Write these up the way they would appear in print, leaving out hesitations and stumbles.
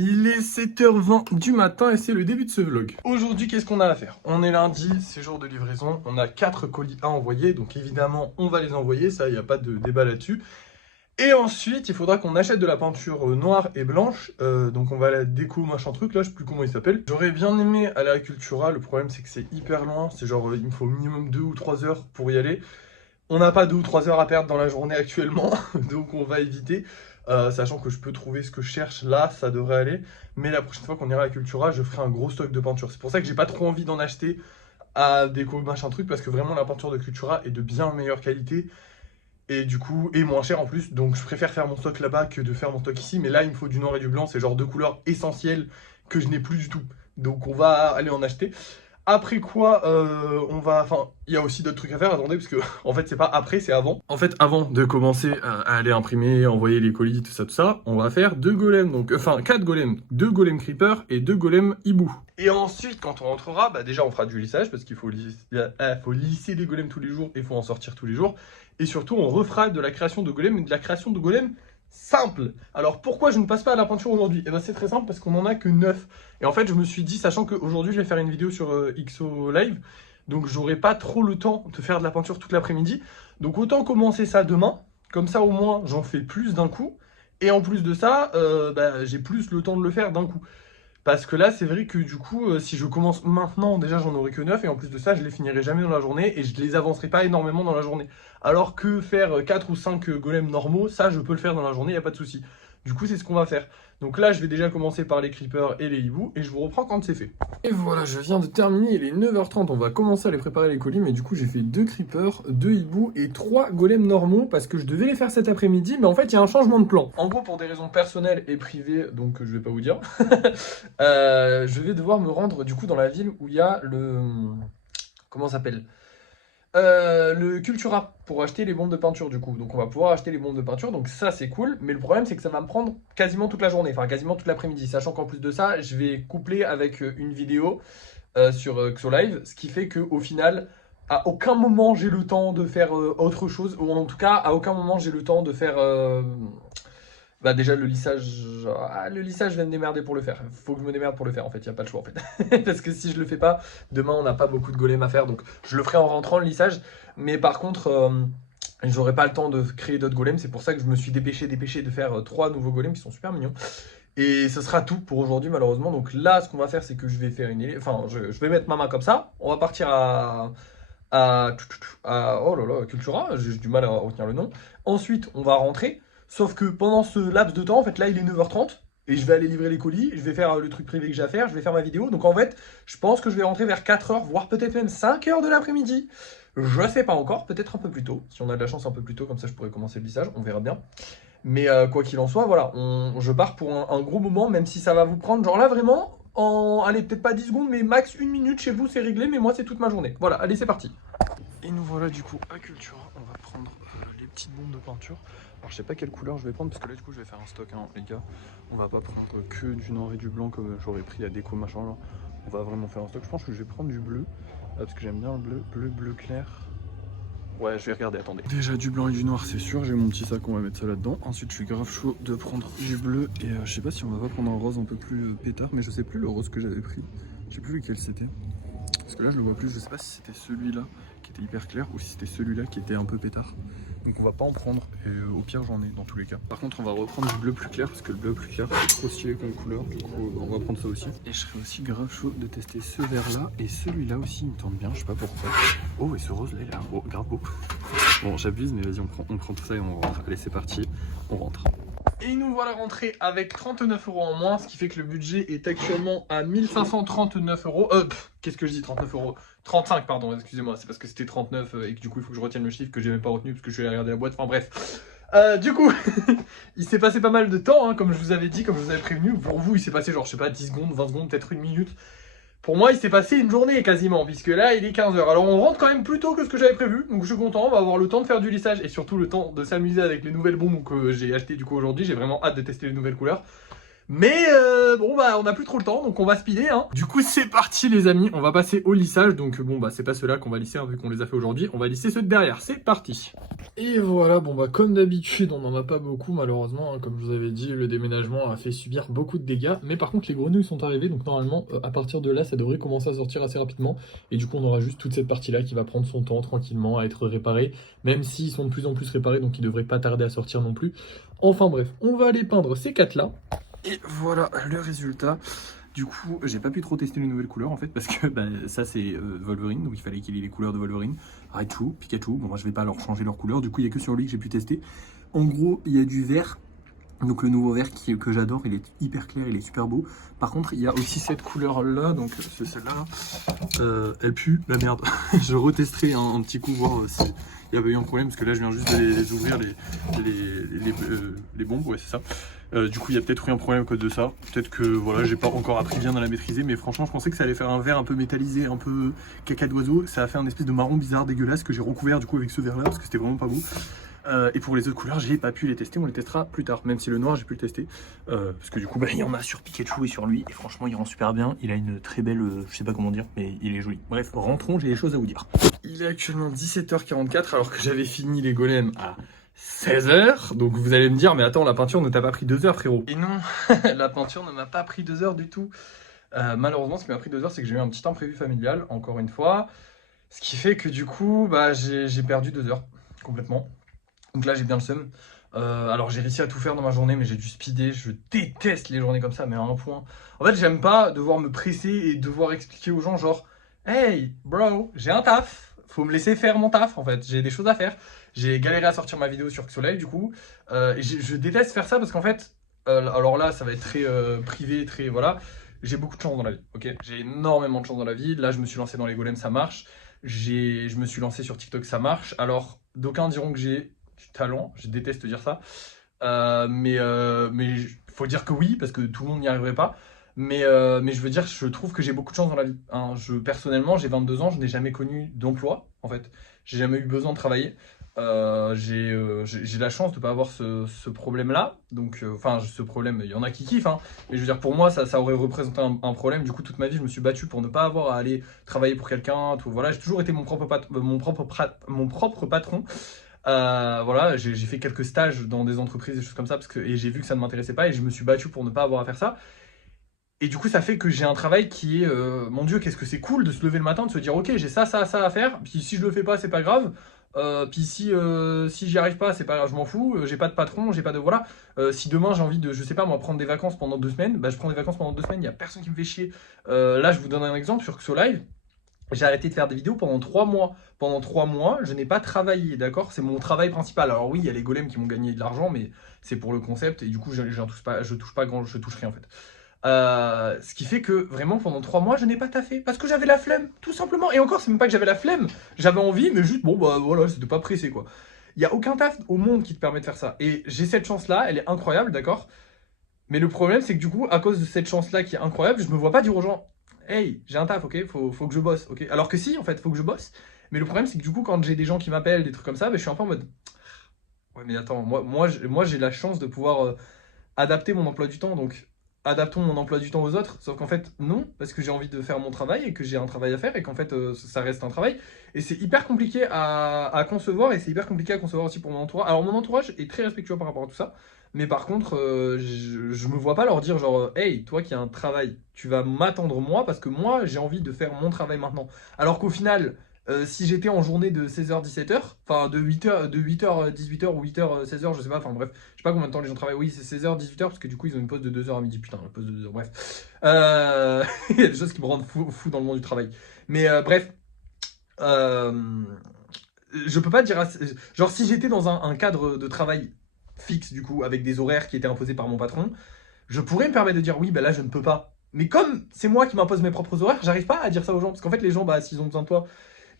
Il est 7h20 du matin et c'est le début de ce vlog. Aujourd'hui, qu'est-ce qu'on a à faire? On est lundi, c'est jour de livraison, on a 4 colis à envoyer, donc évidemment, on va les envoyer, ça, il n'y a pas de débat là-dessus. Et ensuite, il faudra qu'on achète de la peinture noire et blanche, donc on va à la déco, machin truc, là, je sais plus comment il s'appelle. J'aurais bien aimé aller à Cultura, le problème c'est que c'est hyper loin, c'est genre, il me faut minimum 2 ou 3 heures pour y aller. On n'a pas 2 ou 3 heures à perdre dans la journée actuellement, donc on va éviter. Sachant que je peux trouver ce que je cherche là, ça devrait aller. Mais la prochaine fois qu'on ira à Cultura, je ferai un gros stock de peinture. C'est pour ça que j'ai pas trop envie d'en acheter à déco machin truc, parce que vraiment la peinture de Cultura est de bien meilleure qualité. Et du coup, et moins cher en plus. Donc je préfère faire mon stock là-bas que de faire mon stock ici. Mais là, il me faut du noir et du blanc, c'est genre deux couleurs essentielles que je n'ai plus du tout. Donc on va aller en acheter. Après quoi, on va... Enfin, il y a aussi d'autres trucs à faire, attendez, parce que en fait, c'est pas après, c'est avant. En fait, avant de commencer à aller imprimer, envoyer les colis, tout ça, on va faire 2 golems, donc... Enfin, 4 golems. 2 golems creeper et 2 golems hibou. Et ensuite, quand on rentrera, bah déjà, on fera du lissage, parce qu'il faut lisser les golems tous les jours, et il faut en sortir tous les jours. Et surtout, on refera de la création de golems, et de la création de golems simple. Alors pourquoi je ne passe pas à la peinture aujourd'hui? Eh ben c'est très simple parce qu'on en a que 9. Et en fait je me suis dit, sachant qu'aujourd'hui je vais faire une vidéo sur XO Live, donc j'aurai pas trop le temps de faire de la peinture toute l'après-midi. Donc autant commencer ça demain, comme ça au moins j'en fais plus d'un coup. Et en plus de ça, j'ai plus le temps de le faire d'un coup. Parce que là, c'est vrai que du coup, si je commence maintenant, déjà j'en aurai que 9, et en plus de ça, je les finirai jamais dans la journée, et je les avancerai pas énormément dans la journée. Alors que faire 4 ou 5 golems normaux, ça je peux le faire dans la journée, il n'y a pas de souci. Du coup, c'est ce qu'on va faire. Donc là, je vais déjà commencer par les creepers et les hiboux, et je vous reprends quand c'est fait. Et voilà, je viens de terminer, il est 9h30, on va commencer à les préparer les colis, mais du coup j'ai fait 2 creepers, 2 hiboux et 3 golems normaux, parce que je devais les faire cet après-midi, mais en fait il y a un changement de plan. En gros, pour des raisons personnelles et privées, donc je vais pas vous dire, je vais devoir me rendre du coup dans la ville où il y a le... Comment ça s'appelle? Le Cultura pour acheter les bombes de peinture du coup. Donc on va pouvoir acheter les bombes de peinture, donc ça c'est cool. Mais le problème c'est que ça va me prendre quasiment toute la journée, enfin quasiment toute l'après-midi. Sachant qu'en plus de ça, je vais coupler avec une vidéo sur XO Live. Ce qui fait qu'au final, à aucun moment j'ai le temps de faire autre chose. Ou en tout cas, à aucun moment j'ai le temps de faire... Bah déjà le lissage, je vais me démerder pour le faire. Faut que je me démerde pour le faire en fait, il n'y a pas le choix en fait. Parce que si je le fais pas, demain on n'a pas beaucoup de golems à faire. Donc je le ferai en rentrant le lissage. Mais par contre, j'aurai pas le temps de créer d'autres golems. C'est pour ça que je me suis dépêché de faire 3 nouveaux golems qui sont super mignons. Et ce sera tout pour aujourd'hui malheureusement. Donc là ce qu'on va faire c'est que je vais faire une... Enfin je vais mettre ma main comme ça. On va partir oh là là, Cultura, j'ai du mal à retenir le nom. Ensuite on va rentrer. Sauf que pendant ce laps de temps, en fait, là, il est 9h30 et je vais aller livrer les colis, je vais faire le truc privé que j'ai à faire, je vais faire ma vidéo. Donc en fait, je pense que je vais rentrer vers 4h, voire peut-être même 5h de l'après-midi. Je sais pas encore, peut-être un peu plus tôt. Si on a de la chance un peu plus tôt, comme ça je pourrais commencer le lissage, on verra bien. Mais quoi qu'il en soit, voilà, je pars pour un gros moment, même si ça va vous prendre, genre là vraiment, allez, peut-être pas 10 secondes, mais max 1 minute chez vous, c'est réglé, mais moi c'est toute ma journée. Voilà, allez, c'est parti. Et nous voilà du coup à Cultura, on va prendre les petites bombes de peinture. Alors je sais pas quelle couleur je vais prendre parce que là du coup je vais faire un stock hein, les gars. On va pas prendre que du noir et du blanc comme j'aurais pris à déco machin là. On va vraiment faire un stock. Je pense que je vais prendre du bleu parce que j'aime bien le bleu clair. Ouais, je vais regarder, attendez. Déjà du blanc et du noir c'est sûr, j'ai mon petit sac, on va mettre ça là-dedans. Ensuite je suis grave chaud de prendre du bleu et je sais pas si on va pas prendre un rose un peu plus pétard, mais je sais plus le rose que j'avais pris. Je sais plus lequel c'était. Parce que là je le vois plus, je sais pas si c'était celui-là qui était hyper clair ou si c'était celui-là qui était un peu pétard. Donc on va pas en prendre et au pire j'en ai dans tous les cas. Par contre on va reprendre du bleu plus clair parce que le bleu plus clair c'est trop stylé comme couleur. Du coup on va prendre ça aussi. Et je serais aussi grave chaud de tester ce vert là et celui-là aussi il me tente bien, je sais pas pourquoi. Oh et ce rose là il a l'air grave beau. Bon j'abuse mais vas-y on prend tout ça et on rentre. Allez c'est parti, on rentre. Et nous voilà rentrés avec 39 € en moins, ce qui fait que le budget est actuellement à 1539 €. Qu'est-ce que je dis 39 €? 35 pardon, excusez-moi, c'est parce que c'était 39 et que du coup il faut que je retienne le chiffre que j'ai même pas retenu parce que je suis allé regarder la boîte, enfin bref. Du coup, il s'est passé pas mal de temps, hein, comme je vous avais dit, comme je vous avais prévenu. Pour vous, il s'est passé genre, je sais pas, 10 secondes, 20 secondes, peut-être une minute. Pour moi, il s'est passé une journée quasiment, puisque là, il est 15h. Alors, on rentre quand même plus tôt que ce que j'avais prévu, donc je suis content, on va avoir le temps de faire du lissage et surtout le temps de s'amuser avec les nouvelles bombes que j'ai achetées du coup aujourd'hui. J'ai vraiment hâte de tester les nouvelles couleurs. Mais bon bah on n'a plus trop le temps, donc on va speeder hein. Du coup c'est parti les amis, on va passer au lissage. Donc bon bah c'est pas ceux-là qu'on va lisser hein, vu qu'on les a fait aujourd'hui. On va lisser ceux de derrière, c'est parti. Et voilà, bon bah comme d'habitude on n'en a pas beaucoup malheureusement hein, comme je vous avais dit, le déménagement a fait subir beaucoup de dégâts. Mais par contre les grenouilles sont arrivées, donc normalement à partir de là ça devrait commencer à sortir assez rapidement. Et du coup on aura juste toute cette partie là qui va prendre son temps tranquillement à être réparée. Même s'ils sont de plus en plus réparés, donc ils devraient pas tarder à sortir non plus. Enfin bref, on va aller peindre ces 4 là. Et voilà le résultat. Du coup, j'ai pas pu trop tester les nouvelles couleurs en fait, parce que bah, ça c'est Wolverine, donc il fallait qu'il ait les couleurs de Wolverine. Raichu, Pikachu, bon moi je vais pas leur changer leur couleur, du coup il y a que sur lui que j'ai pu tester. En gros, il y a du vert, donc le nouveau vert que j'adore, il est hyper clair, il est super beau. Par contre, il y a aussi cette couleur là, donc c'est celle-là, elle pue la merde. Je retesterai un petit coup, voir si il y avait eu un problème, parce que là je viens juste de les ouvrir, les bombes, ouais c'est ça. Du coup il y a peut-être eu un problème à cause de ça, peut-être que voilà j'ai pas encore appris bien à la maîtriser, mais franchement je pensais que ça allait faire un verre un peu métallisé, un peu caca d'oiseau. Ça a fait un espèce de marron bizarre dégueulasse que j'ai recouvert du coup avec ce verre là parce que c'était vraiment pas beau. Et pour les autres couleurs j'ai pas pu les tester, on les testera plus tard, même si le noir j'ai pu le tester parce que du coup bah, il y en a sur Pikachu et sur lui et franchement il rend super bien, il a une très belle, je sais pas comment dire mais il est joli. Bref rentrons, j'ai des choses à vous dire. Il est actuellement 17h44 alors que j'avais fini les golems à 16h, donc vous allez me dire, mais attends, la peinture ne t'a pas pris 2 heures, frérot. Et non, la peinture ne m'a pas pris 2 heures du tout. Malheureusement, ce qui m'a pris 2 heures, c'est que j'ai eu un petit imprévu familial, encore une fois. Ce qui fait que du coup, bah, j'ai perdu 2 heures, complètement. Donc là, j'ai bien le seum. Alors, j'ai réussi à tout faire dans ma journée, mais j'ai dû speeder. Je déteste les journées comme ça, mais à un point. En fait, j'aime pas devoir me presser et devoir expliquer aux gens, genre, hey, bro, j'ai un taf. Faut me laisser faire mon taf, en fait. J'ai des choses à faire. J'ai galéré à sortir ma vidéo sur Soleil, du coup. Et je déteste faire ça parce qu'en fait, alors là, ça va être très privé, très. Voilà. J'ai beaucoup de chance dans la vie, ok? J'ai énormément de chance dans la vie. Là, je me suis lancé dans les golems, ça marche. Je me suis lancé sur TikTok, ça marche. Alors, d'aucuns diront que j'ai du talent. Je déteste dire ça. Mais faut dire que oui, parce que tout le monde n'y arriverait pas. Mais je veux dire, je trouve que j'ai beaucoup de chance dans la vie. Hein. Personnellement, j'ai 22 ans, je n'ai jamais connu d'emploi, en fait. J'ai jamais eu besoin de travailler. J'ai la chance de ne pas avoir ce problème-là. Donc, enfin, ce problème, il y en a qui kiffent. Hein. Mais je veux dire, pour moi, ça aurait représenté un problème. Du coup, toute ma vie, je me suis battu pour ne pas avoir à aller travailler pour quelqu'un. Voilà, j'ai toujours été mon propre patron. Voilà, j'ai fait quelques stages dans des entreprises, des choses comme ça, et j'ai vu que ça ne m'intéressait pas et je me suis battu pour ne pas avoir à faire ça. Et du coup, ça fait que j'ai un travail qui est, mon Dieu, qu'est-ce que c'est cool de se lever le matin, de se dire, ok, j'ai ça à faire, puis si je le fais pas, c'est pas grave. Puis si j'y arrive pas, c'est pas grave, je m'en fous, j'ai pas de patron, j'ai pas de. Voilà. Si demain j'ai envie de, je sais pas moi, prendre des vacances pendant 2 semaines, bah je prends des vacances pendant 2 semaines, il y a personne qui me fait chier. Là, je vous donne un exemple sur XoLive. J'ai arrêté de faire des vidéos pendant 3 mois. Pendant 3 mois, je n'ai pas travaillé, d'accord? C'est mon travail principal. Alors oui, il y a les golems qui m'ont gagné de l'argent, mais c'est pour le concept. Et du coup, je touche pas grand, je touche rien en fait. Ce qui fait que vraiment pendant 3 mois, je n'ai pas taffé. Parce que j'avais la flemme, tout simplement. Et encore, c'est même pas que j'avais la flemme. J'avais envie, mais juste, bon, bah voilà, c'était pas pressé quoi. Il n'y a aucun taf au monde qui te permet de faire ça. Et j'ai cette chance-là, elle est incroyable, d'accord? Mais le problème, c'est que du coup, à cause de cette chance-là qui est incroyable, je me vois pas dire aux gens, hey, j'ai un taf, ok, faut que je bosse, ok. Alors que si, en fait, faut que je bosse. Mais le problème, c'est que du coup, quand j'ai des gens qui m'appellent, des trucs comme ça, bah, je suis un peu en mode, ouais, mais attends, moi j'ai la chance de pouvoir adapter mon emploi du temps, donc adaptons mon emploi du temps aux autres. Sauf qu'en fait, non, parce que j'ai envie de faire mon travail et que j'ai un travail à faire et qu'en fait, ça reste un travail. Et c'est hyper compliqué à concevoir et c'est hyper compliqué à concevoir aussi pour mon entourage. Alors, mon entourage est très respectueux par rapport à tout ça. Mais par contre, je me vois pas leur dire genre, hey, toi qui as un travail, tu vas m'attendre moi parce que moi j'ai envie de faire mon travail maintenant. Alors qu'au final, si j'étais en journée de 16h-17h, enfin de 8h 18h ou 8h 16h, je sais pas, enfin bref, je sais pas combien de temps les gens travaillent. Oui, c'est 16h 18h parce que du coup ils ont une pause de 2h à midi, putain, la pause de 2h, bref. Il y a des choses qui me rendent fou dans le monde du travail. Mais bref, euh, je peux pas dire, genre si j'étais dans un cadre de travail fixe du coup, avec des horaires qui étaient imposés par mon patron, je pourrais me permettre de dire oui, bah là je ne peux pas. Mais comme c'est moi qui m'impose mes propres horaires, j'arrive pas à dire ça aux gens, parce qu'en fait les gens, bah s'ils ont besoin de toi,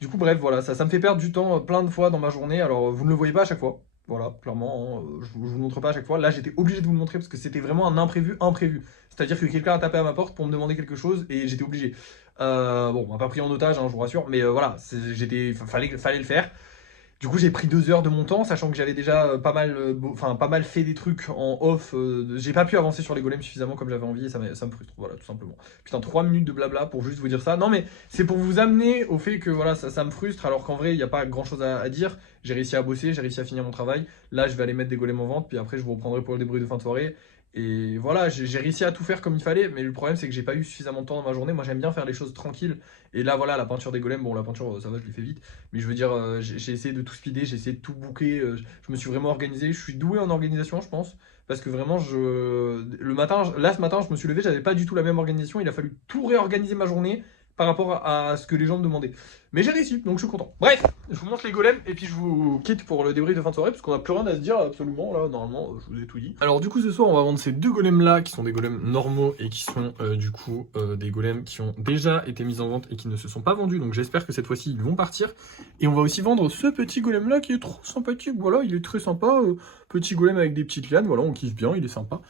du coup bref, voilà, ça me fait perdre du temps plein de fois dans ma journée, alors vous ne le voyez pas à chaque fois. Voilà, clairement, hein, je vous le montre pas à chaque fois. Là, j'étais obligé de vous le montrer parce que c'était vraiment un imprévu. C'est-à-dire que quelqu'un a tapé à ma porte pour me demander quelque chose et j'étais obligé. Bon, on m'a pas pris en otage, hein, je vous rassure, mais voilà, fallait le faire. Du coup, j'ai pris 2 heures de mon temps, sachant que j'avais déjà pas mal fait des trucs en off. J'ai pas pu avancer sur les golems suffisamment comme j'avais envie et ça me frustre. Voilà, tout simplement. Putain, 3 minutes de blabla pour juste vous dire ça. Non, mais c'est pour vous amener au fait que voilà, ça me frustre, alors qu'en vrai, il n'y a pas grand chose à dire. J'ai réussi à bosser, j'ai réussi à finir mon travail. Là, je vais aller mettre des golems en vente, puis après, je vous reprendrai pour le débrief de fin de soirée. Et voilà, j'ai réussi à tout faire comme il fallait, mais le problème c'est que j'ai pas eu suffisamment de temps dans ma journée. Moi j'aime bien faire les choses tranquilles. Et là voilà, la peinture des golems, bon la peinture ça va, je l'ai fait vite. Mais je veux dire, j'ai essayé de tout speeder, j'ai essayé de tout booker. Je me suis vraiment organisé. Je suis doué en organisation, je pense. Parce que vraiment, le matin, là ce matin, je me suis levé, j'avais pas du tout la même organisation. Il a fallu tout réorganiser ma journée par rapport à ce que les gens me demandaient. Mais j'ai réussi, donc je suis content. Bref, je vous montre les golems et puis je vous quitte pour le débrief de fin de soirée parce qu'on a plus rien à se dire absolument là, normalement, je vous ai tout dit. Alors du coup ce soir on va vendre ces 2 golems là qui sont des golems normaux et qui sont du coup des golems qui ont déjà été mis en vente et qui ne se sont pas vendus, donc j'espère que cette fois-ci ils vont partir. Et on va aussi vendre ce petit golem là qui est trop sympathique, voilà, il est très sympa, petit golem avec des petites lianes, voilà, on kiffe bien, il est sympa.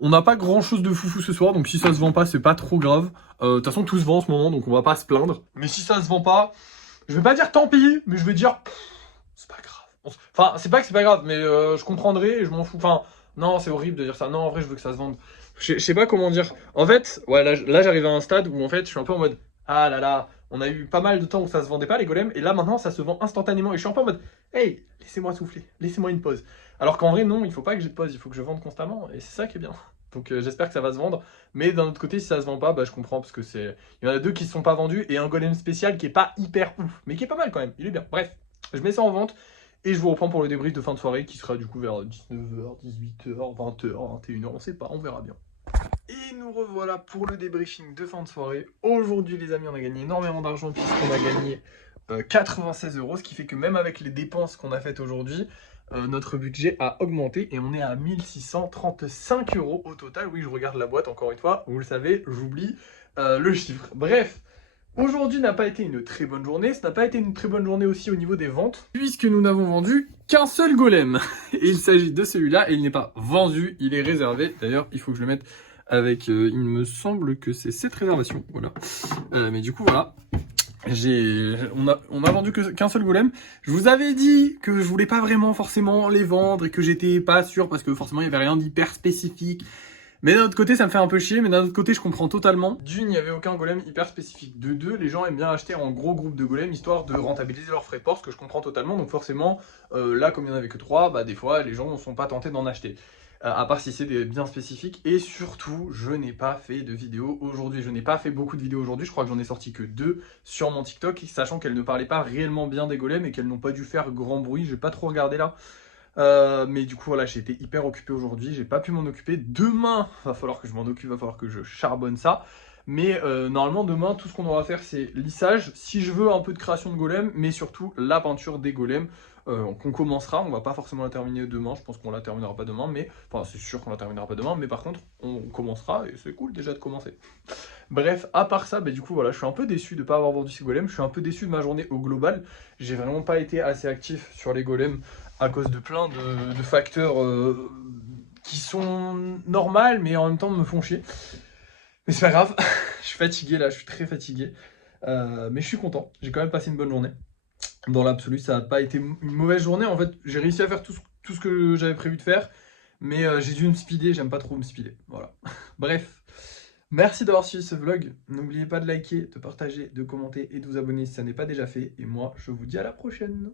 On n'a pas grand chose de foufou ce soir, donc si ça se vend pas, c'est pas trop grave. De toute façon, tout se vend en ce moment, donc on va pas se plaindre. Mais si ça se vend pas, je vais pas dire tant pis, mais je vais dire c'est pas grave. Enfin, c'est pas que c'est pas grave, mais je comprendrai et je m'en fous. Enfin, non, c'est horrible de dire ça. Non, en vrai, je veux que ça se vende. Je sais pas comment dire. En fait, ouais, là j'arrive à un stade où en fait, je suis un peu en mode ah là là, on a eu pas mal de temps où ça se vendait pas les golems, et là maintenant ça se vend instantanément. Et je suis un peu en mode hey, laissez-moi souffler, laissez-moi une pause. Alors qu'en vrai, non, il faut pas que j'ai de pause, il faut que je vende constamment, et c'est ça qui est bien. Donc j'espère que ça va se vendre, mais d'un autre côté, si ça se vend pas, bah je comprends, parce que il y en a 2 qui se sont pas vendus, et un golem spécial qui est pas hyper ouf, mais qui est pas mal quand même, il est bien. Bref, je mets ça en vente, et je vous reprends pour le débrief de fin de soirée, qui sera du coup vers 19h, 18h, 20h, 21h, on sait pas, on verra bien. Et nous revoilà pour le débriefing de fin de soirée. Aujourd'hui les amis, on a gagné énormément d'argent puisqu'on a gagné 96 €, ce qui fait que même avec les dépenses qu'on a faites aujourd'hui, notre budget a augmenté et on est à 1635 € au total. Oui, je regarde la boîte encore une fois, vous le savez, j'oublie le chiffre. Bref, aujourd'hui n'a pas été une très bonne journée, ce n'a pas été une très bonne journée aussi au niveau des ventes, puisque nous n'avons vendu qu'un seul golem. Et il s'agit de celui-là, et il n'est pas vendu, il est réservé. D'ailleurs, il faut que je le mette avec, il me semble que c'est cette réservation, voilà. Mais du coup, voilà. On a vendu qu'un seul golem. Je vous avais dit que je voulais pas vraiment forcément les vendre et que j'étais pas sûr parce que forcément il y avait rien d'hyper spécifique. Mais d'un autre côté, ça me fait un peu chier, mais d'un autre côté, je comprends totalement. D'une, il n'y avait aucun golem hyper spécifique. De deux, les gens aiment bien acheter en gros groupe de golems, histoire de rentabiliser leurs frais de port, ce que je comprends totalement. Donc forcément, là, comme il n'y en avait que 3, bah, des fois, les gens ne sont pas tentés d'en acheter. À part si c'est des biens spécifiques. Et surtout, je n'ai pas fait de vidéo aujourd'hui. Je n'ai pas fait beaucoup de vidéos aujourd'hui. Je crois que j'en ai sorti que 2 sur mon TikTok, sachant qu'elles ne parlaient pas réellement bien des golems et qu'elles n'ont pas dû faire grand bruit. Je n'ai pas trop regardé là. Mais du coup voilà, j'ai été hyper occupé aujourd'hui, j'ai pas pu m'en occuper. Demain, va falloir que je m'en occupe, va falloir que je charbonne ça. Mais normalement demain, tout ce qu'on aura à faire c'est lissage, si je veux un peu de création de golem, mais surtout la peinture des golems qu'on commencera. On va pas forcément la terminer demain, je pense qu'on la terminera pas demain, mais enfin c'est sûr qu'on la terminera pas demain, mais par contre on commencera et c'est cool déjà de commencer. Bref, à part ça, bah, du coup voilà, je suis un peu déçu de ne pas avoir vendu ces golems, je suis un peu déçu de ma journée au global, j'ai vraiment pas été assez actif sur les golems à cause de plein de facteurs qui sont normaux mais en même temps me font chier. Mais c'est pas grave, je suis fatigué là, je suis très fatigué, mais je suis content, j'ai quand même passé une bonne journée. Dans l'absolu, ça n'a pas été une mauvaise journée, en fait j'ai réussi à faire tout ce que j'avais prévu de faire, mais j'ai dû me speeder, j'aime pas trop me speeder, voilà. Bref. Merci d'avoir suivi ce vlog, n'oubliez pas de liker, de partager, de commenter et de vous abonner si ça n'est pas déjà fait. Et moi, je vous dis à la prochaine.